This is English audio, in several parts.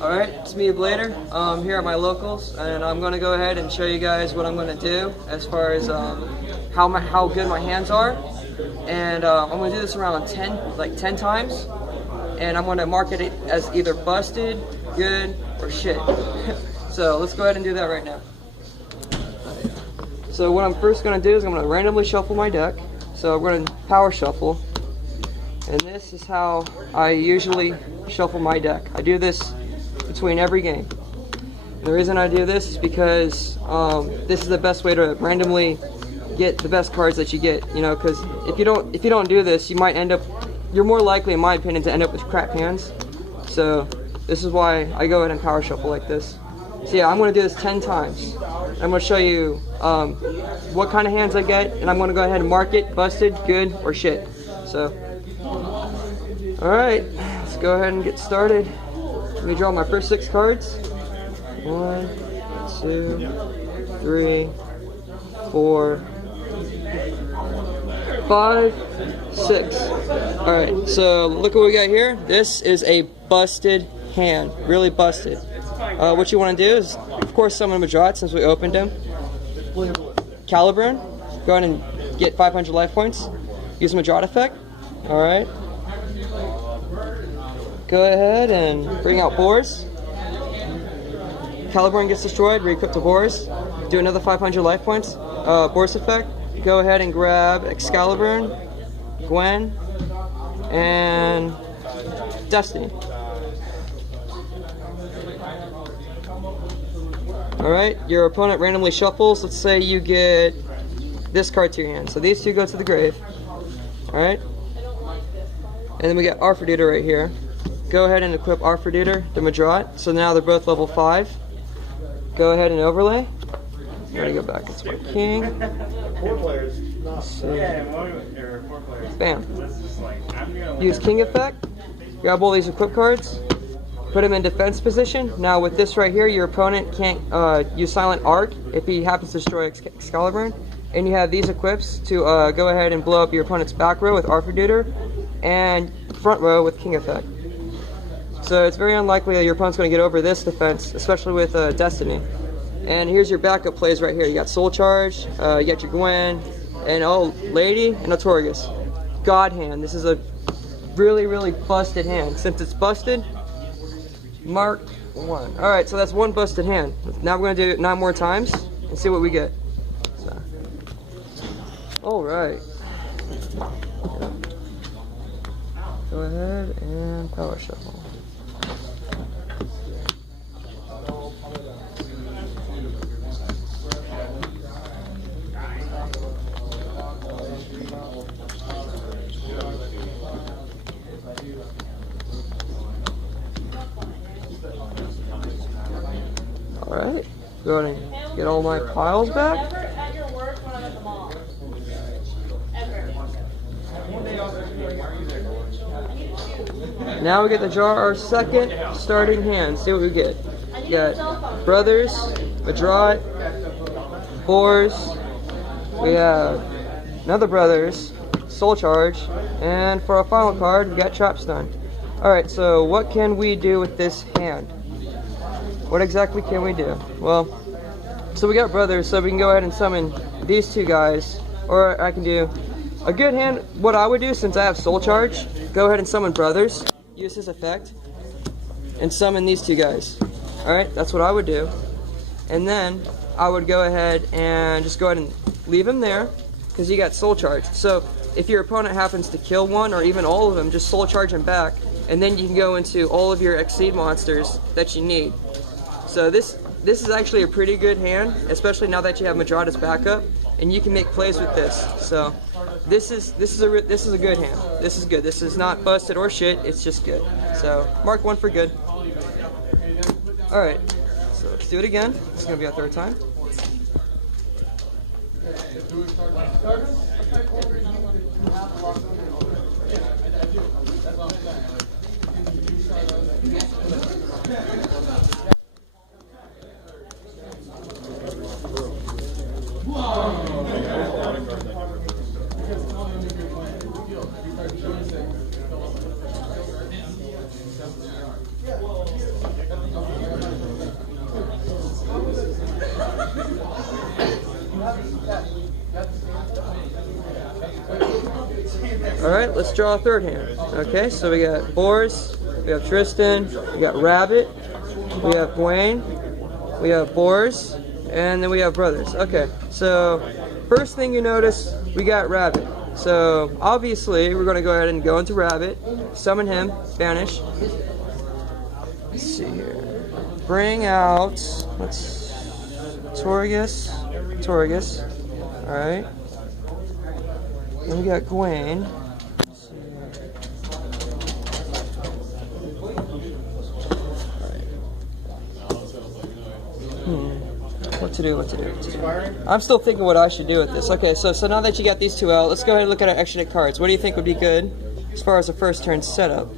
Alright, it's me, Blader, here at my locals, and I'm going to go ahead and show you guys what I'm going to do as far as how good my hands are. And I'm going to do this around 10 times, and I'm going to mark it as either busted, good, or shit. So let's go ahead and do that right now. So what I'm first going to do is I'm going to randomly shuffle my deck. So I'm going to power shuffle, and this is how I usually shuffle my deck. I do this between every game. And the reason I do this is because this is the best way to randomly get the best cards that you get. You know, because if you don't do this, you might end up. You're more likely, in my opinion, to end up with crap hands. So this is why I go ahead and power shuffle like this. So yeah, I'm going to do this 10 times. I'm going to show you what kind of hands I get, and I'm going to go ahead and mark it busted, good, or shit. So, alright, let's go ahead and get started. Let me draw my first 6 cards. 1, 2, 3, 4, 5, 6. Alright, so look what we got here. This is a busted hand. Really busted. What you want to do is, of course, summon Majot since we opened him. Caliburn. Go ahead and get 500 life points. Use Majot effect. Alright. Go ahead and bring out Boars. Caliburn gets destroyed, re-equip to Boars. Do another 500 life points. Boars effect. Go ahead and grab Excalibur, Gwen, and Destiny. Alright, your opponent randomly shuffles. Let's say you get this card to your hand. So these two go to the grave. Alright? And then we got Arthur right here. Go ahead and equip Arthur to Madrot. So now they're both level 5. Go ahead and overlay. I'm gonna go back. It's my king. 4 players. Bam. Use king effect. Grab all these equip cards. Put him in defense position. Now with this right here, your opponent can't use Silent Arc if he happens to destroy Excalibur. And you have these equips to go ahead and blow up your opponent's back row with Arthur and front row with king effect. So it's very unlikely that your opponent's going to get over this defense, especially with Destiny. And here's your backup plays right here. You got Soul Charge, you got your Gwen, and oh, Lady, and Notorious. God hand. This is a really, really busted hand. Since it's busted, mark 1. Alright, so that's 1 busted hand. Now we're going to do it 9 more times and see what we get. So. Alright. Go ahead and power shuffle. Alright, go ahead and get all my piles back. Now we get to draw our second starting hand. See what we get. We got Brothers, Madrot, Boars. We have another Brothers, Soul Charge, and for our final card, we got Trapstone. Alright, so what can we do with this hand? What exactly can we do? Well, so we got Brothers, so we can go ahead and summon these 2 guys, or I can do a good hand. What I would do, since I have Soul Charge, go ahead and summon Brothers, use his effect, and summon these 2 guys. Alright, that's what I would do. And then I would go ahead and just go ahead and leave him there, because he got Soul Charge. So if your opponent happens to kill one, or even all of them, just Soul Charge him back, and then you can go into all of your Exceed monsters that you need. So this is actually a pretty good hand, especially now that you have Madrot as backup, and you can make plays with this. So this is a good hand. This is good. This is not busted or shit. It's just good. So mark 1 for good. All right. So let's do it again. It's gonna be our 3rd time. Alright, let's draw a third hand. Okay, so we got Boris, we have Tristan, we got Rabbit, we have Gwen, we have Boris, and then we have Brothers. Okay, so first thing you notice, we got Rabbit. So obviously, we're going to go ahead and go into Rabbit, summon him, banish. Let's see here. Bring out, let's, Torgus. Alright. Then we got Gwen. What to do? I'm still thinking what I should do with this. Okay, so now that you got these two out, let's go ahead and look at our extra deck cards. What do you think would be good as far as the first turn setup?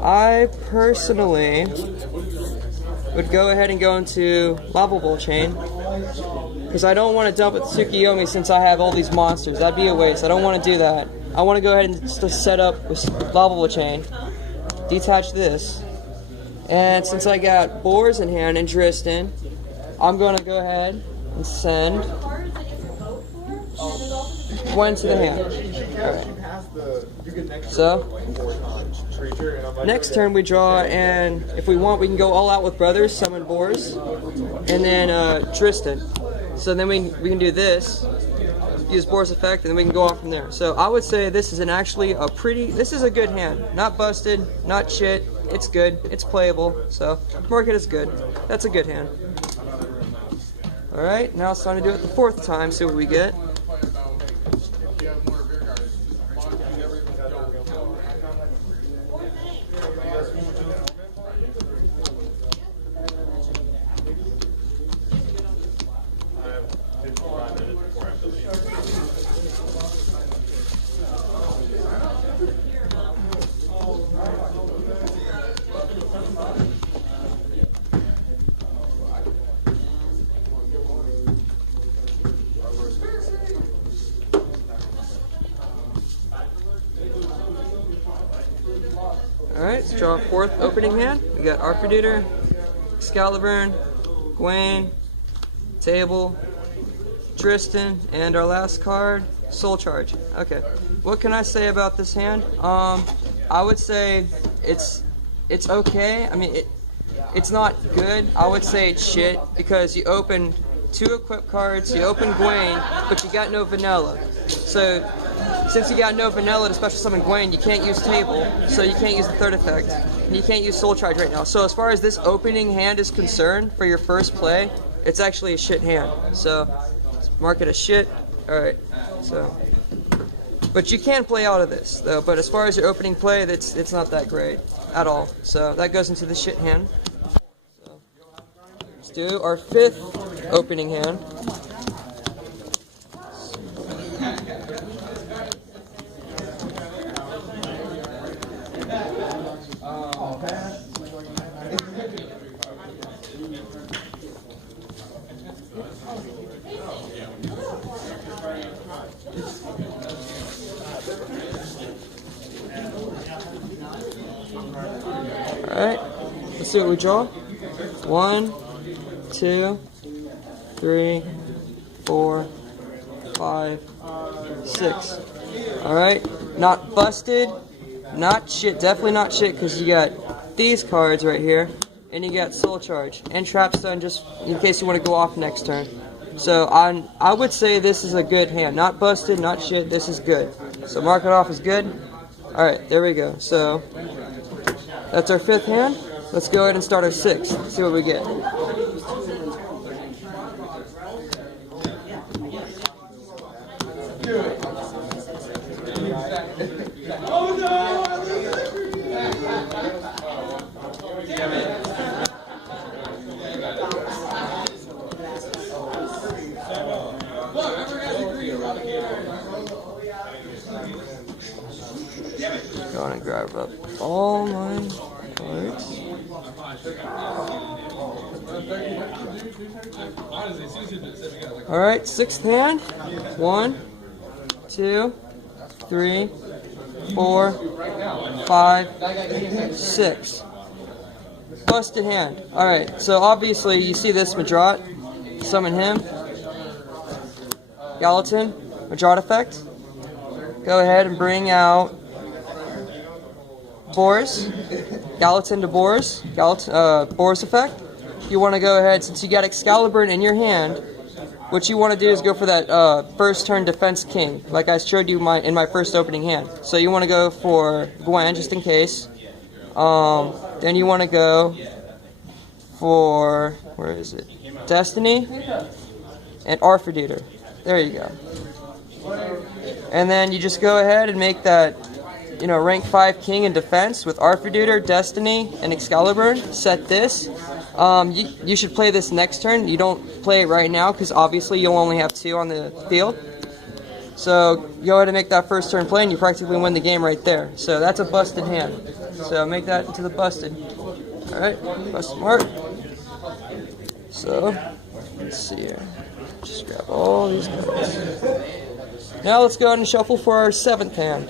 I personally would go ahead and go into Lava Bowl Chain, because I don't want to dump it Tsukiyomi since I have all these monsters. That'd be a waste. I don't want to do that. I want to go ahead and just set up with Lava Bowl Chain, detach this, and since I got Boars in hand and Tristan, I'm going to go ahead and send Gwen to the hand. Alright. So, next turn we draw, and if we want, we can go all out with Brothers, summon Boars, and then Tristan. So then we can do this, use Boars effect, and then we can go on from there. So I would say this is this is a good hand. Not busted, not shit. It's good. It's playable. So mark it as good. That's a good hand. Alright, now it's time to do it the fourth time, see what we get. Alright, let's draw a fourth opening hand. We got Arthur, Excalibur, Gwen, Table, Tristan, and our last card, Soul Charge. Okay, what can I say about this hand? I would say it's okay. I mean, it's not good. I would say it's shit because you open 2 equip cards, you open Gwen, but you got no vanilla. So since you got no vanilla to special summon Gwen, you can't use Table, so you can't use the third effect, and you can't use Soul Charge right now. So as far as this opening hand is concerned for your first play, it's actually a shit hand. So mark it as shit. Alright, so. But you can play out of this, though. But as far as your opening play, it's not that great at all. So that goes into the shit hand. So, let's do our 5th opening hand. Alright, let's see what we draw. 1, 2, 3, 4, 5, 6. Alright, not busted, not shit, definitely not shit, because you got these cards right here, and you got Soul Charge, and Trapstone just in case you want to go off next turn. So I would say this is a good hand. Not busted, not shit, this is good. So mark it off as good. Alright, there we go. So that's our 5th hand. Let's go ahead and start our 6th. See what we get. Oh no! Go on and grab up all my cards. Alright, 6th hand. 1, 2, 3, 4, 5, 6. Busted hand. Alright, so obviously you see this Madrot. Summon him. Gallatin. Madrot effect. go ahead and bring out Boris, Gallatin to Boris, Boris effect. You want to go ahead, since you got Excalibur in your hand, what you want to do is go for that first turn defense king, like I showed you in my first opening hand. So you want to go for Gwen, just in case. Then you want to go for, where is it? Destiny and Arthur. There you go. And then you just go ahead and make that, rank 5 king in defense with Arthur, Destiny, and Excalibur. Set this. You should play this next turn. You don't play it right now because obviously you'll only have 2 on the field. So go ahead and make that first turn play and you practically win the game right there. So that's a busted hand. So make that into the busted. Alright, busted mark. So, let's see here. Just grab all these cards. Now let's go ahead and shuffle for our 7th hand.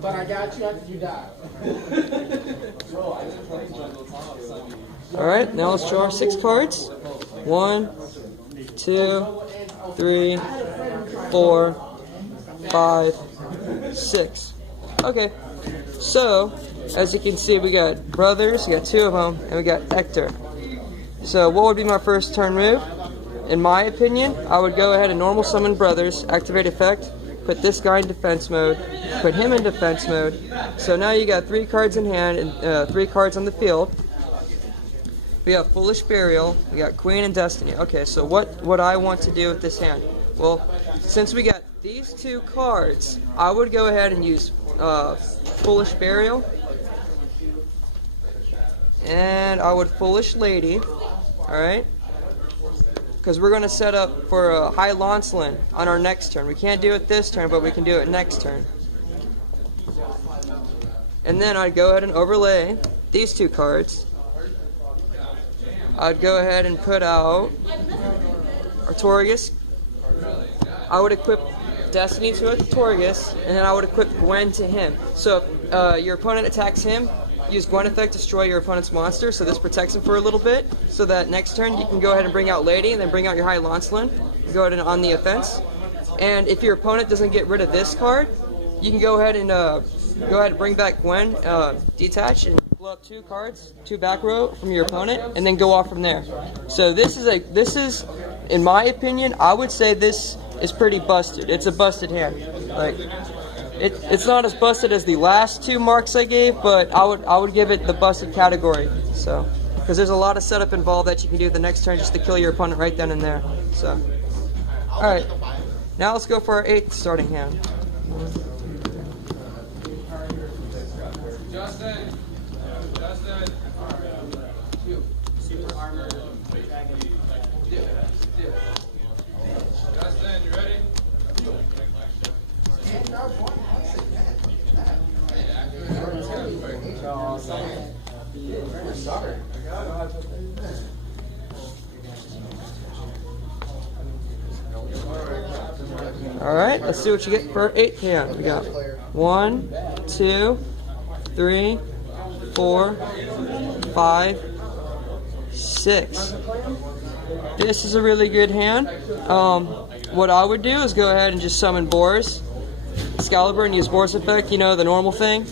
But I got you after you died. Alright, now let's draw our 6 cards. 1, 2, 3, 4, 5, 6. Okay, so as you can see, we got brothers, we got 2 of them, and we got Hector. So what would be my first turn move? In my opinion, I would go ahead and normal summon brothers, activate effect, put this guy in defense mode, put him in defense mode. So now you got 3 cards in hand and 3 cards on the field. We have Foolish Burial, we got Queen and Destiny. Okay, so what I want to do with this hand? Well, since we got these 2 cards, I would go ahead and use Foolish Burial. And I would Foolish Lady, alright? Because we're going to set up for a High Lancelin on our next turn. We can't do it this turn, but we can do it next turn. And then I'd go ahead and overlay these 2 cards. I'd go ahead and put out Artorigus. I would equip Destiny to Artorigus, and then I would equip Gwen to him. So if your opponent attacks him, use Gwen effect to destroy your opponent's monster, so this protects him for a little bit, so that next turn you can go ahead and bring out Lady, and then bring out your High Lancelin, go ahead and on the offense. And if your opponent doesn't get rid of this card, you can go ahead and bring back Gwen, detach, and blow up 2 cards, 2 back row from your opponent, and then go off from there. So this is, in my opinion, I would say this is pretty busted. It's a busted hand. Like, it's not as busted as the last 2 marks I gave, but I would give it the busted category. So, because there's a lot of setup involved that you can do the next turn just to kill your opponent right then and there. So, all right, now let's go for our 8th starting hand. Justin. Super armor. Justin, you ready? Alright, let's see what you get for our 8th hand. We got 1, 2, 3, 4, 5, 6. This is a really good hand. What I would do is go ahead and just summon Boris, Excalibur, and use Boris effect, the normal thing.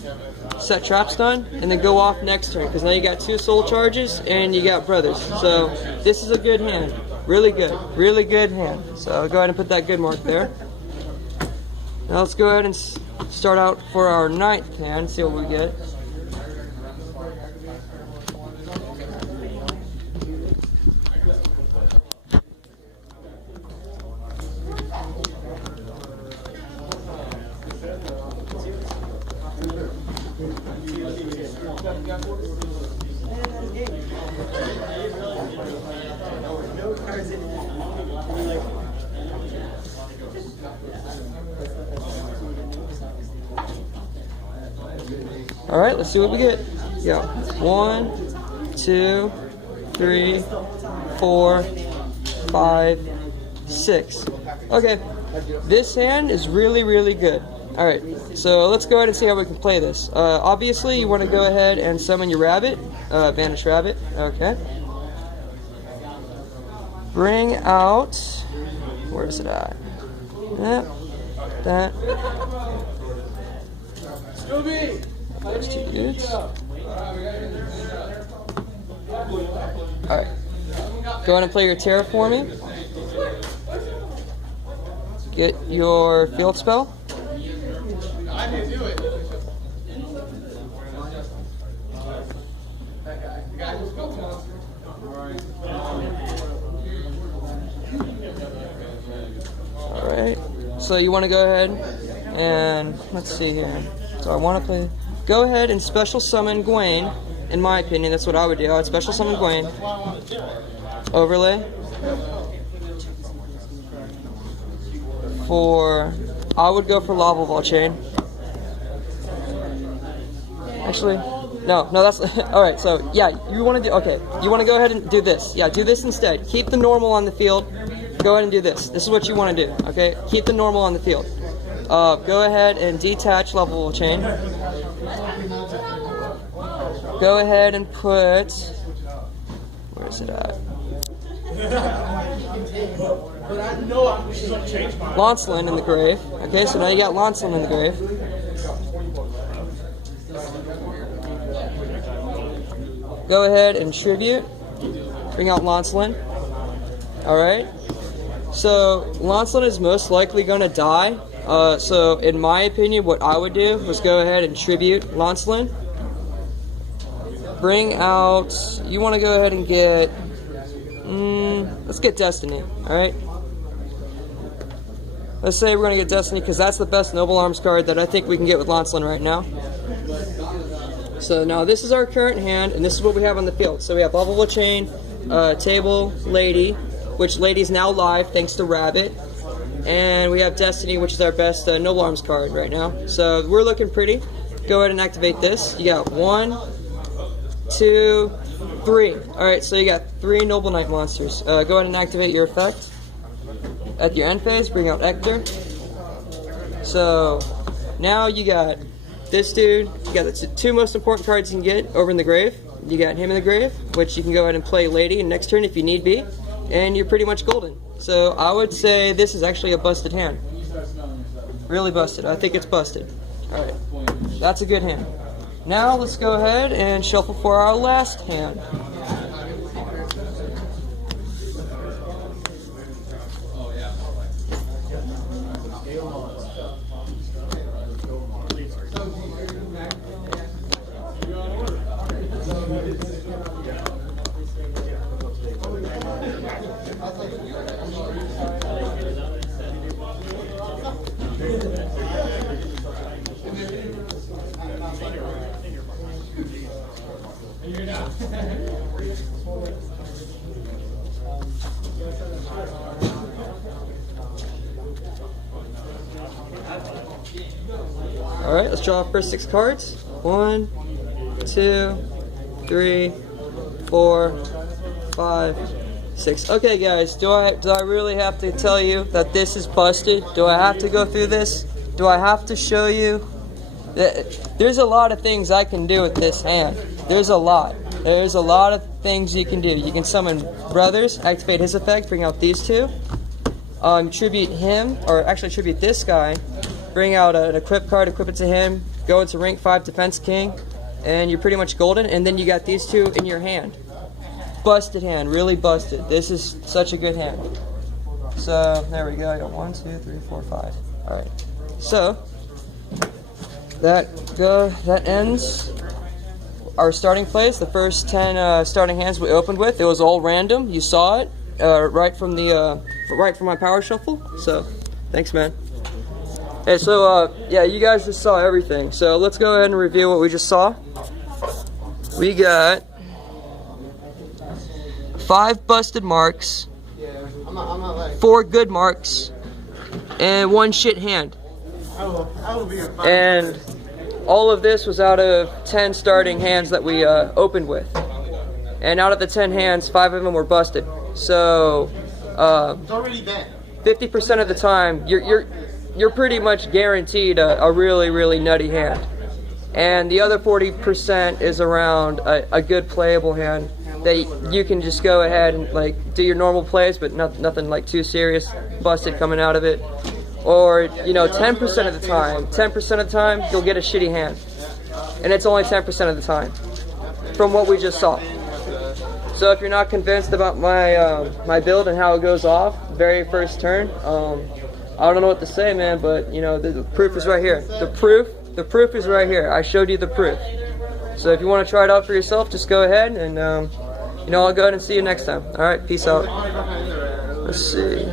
Set traps done, and then go off next turn, because now you got 2 soul charges and you got brothers. So this is a good hand. Really good hand. So go ahead and put that good mark there. Now let's go ahead and start out for our 9th hand, see what we get. Alright, let's see what we get. Yeah. 1, 2, 3, 4, 5, 6. Okay. This hand is really, really good. Alright, so let's go ahead and see how we can play this. Obviously, you want to go ahead and summon your rabbit. Banished rabbit. Okay. Bring out... Where is it at? That. There's 2 dudes. Alright. Go ahead and play your terraforming. Get your field spell. Alright. So you want to go ahead and let's see here. So I want to play. Go ahead and special summon Gwen. In my opinion, that's what I would do. I would special summon Gwen. Overlay. I would go for Lava Ball Chain. Actually, no, that's alright. So, yeah, you want to do, okay, you want to go ahead and do this. Yeah, do this instead. Keep the normal on the field. Go ahead and do this. This is what you want to do, okay? Keep the normal on the field. Go ahead and detach Lava Ball Chain. Go ahead and put, where is it at? Lancelin in the grave. Okay, so now you got Lancelin in the grave. Go ahead and tribute. Bring out Lancelin. Alright. So, Lancelin is most likely going to die. So, in my opinion, what I would do was go ahead and tribute Lancelin. Bring out... You want to go ahead and get... let's get Destiny, alright? Let's say we're going to get Destiny because that's the best Noble Arms card that I think we can get with Lancelin right now. So now this is our current hand, and this is what we have on the field. So we have Lava Ball Chain, Table, Lady, which Lady's now live thanks to Rabbit. And we have Destiny, which is our best Noble Arms card right now. So we're looking pretty. Go ahead and activate this. You got 1, 2, 3. Alright, so you got 3 Noble Knight monsters. Go ahead and activate your effect. At your end phase, bring out Ector. So, now you got this dude. You got the 2 most important cards you can get over in the grave. You got him in the grave, which you can go ahead and play Lady next turn if you need be. And you're pretty much golden. So, I would say this is actually a busted hand. Really busted. I think it's busted. Alright, that's a good hand. Now let's go ahead and shuffle for our last hand. Alright, let's draw our first 6 cards. 1, 2, 3, 4, 5, 6. Okay guys, do I really have to tell you that this is busted? Do I have to go through this? Do I have to show you? There's a lot of things I can do with this hand. There's a lot of things you can do. You can summon Brothers, activate his effect, bring out these 2. Tribute him, or actually tribute this guy. Bring out an equip card, equip it to him, go into rank 5 defense king, and you're pretty much golden, and then you got these 2 in your hand. Busted hand, really busted. This is such a good hand. So, there we go, I got 1, 2, 3, 4, 5. Alright. So, that ends our starting place. The first 10 starting hands we opened with, it was all random. You saw it right from my power shuffle. So, thanks man. Hey, so, yeah, you guys just saw everything. So, let's go ahead and review what we just saw. We got 5 busted marks, 4 good marks, and 1 shit hand. And all of this was out of 10 starting hands that we opened with. And out of the 10 hands, 5 of them were busted. So, It's already bad. 50% of the time, you're pretty much guaranteed a really nutty hand. And the other 40% is around a good playable hand that you can just go ahead and like do your normal plays, but nothing like too serious, busted coming out of it. Or, you know, 10% of the time, you'll get a shitty hand. And it's only 10% of the time, from what we just saw. So if you're not convinced about my my build and how it goes off, very first turn, I don't know what to say, man, but, you know, the proof is right here. The proof is right here. I showed you the proof. So if you want to try it out for yourself, just go ahead and, you know, I'll go ahead and see you next time. All right, peace out. Let's see.